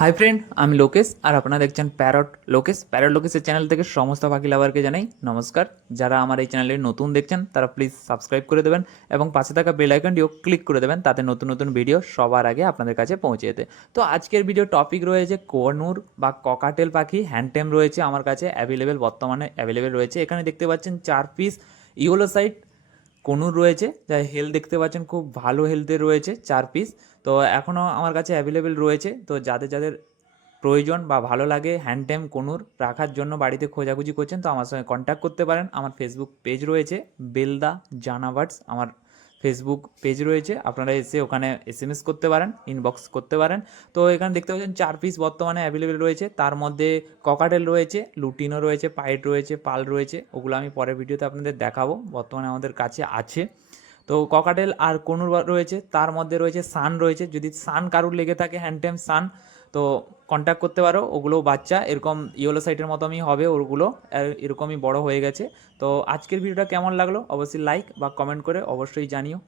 Hi friend, আমি লোকেশ আর আপনারা দেখছেন প্যারট লোকেশের চ্যানেল থেকে সমস্ত পাখি লাভারকে জানাই নমস্কার। যারা আমার এই চ্যানেলে নতুন দেখছেন তারা প্লিজ সাবস্ক্রাইব করে দেবেন এবং পাশে থাকা বেল আইকনটিও ক্লিক করে দেবেন, তাতে নতুন নতুন ভিডিও সবার আগে আপনাদের কাছে পৌঁছে যেতে। তো আজকের ভিডিও টপিক রয়েছে কোনুর বা ককাটেল পাখি হ্যান্ডটেম রয়েছে আমার কাছে বর্তমানে অ্যাভেলেবেল রয়েছে। এখানে দেখতে পাচ্ছেন 4 পিস ইয়েলো সাইড কনুর রয়েছে, যা হেলথ দেখতে পাচ্ছেন খুব ভালো হেলথের রয়েছে 4 পিস। তো এখনও আমার কাছে অ্যাভেলেবেল রয়েছে। তো যাদের যাদের প্রয়োজন বা ভালো লাগে হ্যান্ডটেম কনুর রাখার জন্য বাড়িতে খোঁজাখুঁজি করছেন, তো আমার সঙ্গে কন্ট্যাক্ট করতে পারেন। আমার ফেসবুক পেজ রয়েছে বেলদা জানাভার্স, আমার ফেসবুক পেজ রয়েছে, আপনারা এসে ওখানে এসএমএস করতে পারেন, ইনবক্স করতে পারেন। তো এখানে দেখতে পাচ্ছেন 4 পিস বর্তমানে অ্যাভেলেবেল রয়েছে। তার মধ্যে ককাটেল রয়েছে, লুটিনো রয়েছে, পাইট রয়েছে, পাল রয়েছে। ওগুলো আমি পরের ভিডিওতে আপনাদের দেখাবো, বর্তমানে আমাদের কাছে আছে। তো ককাটেল আর কনুর রয়েছে, তার মধ্যে রয়েছে সান রয়েছে। যদি সান কারুর লেগে থাকে হ্যান্ডটেম সান, তো কন্ট্যাক্ট করতে পারো। ওগুলো বাচ্চা এরকম ইয়েলো সাইটের মতনই হবে, ওগুলো এরকমই বড় হয়ে গেছে। তো আজকের ভিডিওটা কেমন লাগলো অবশ্যই লাইক বা কমেন্ট করে অবশ্যই জানিও।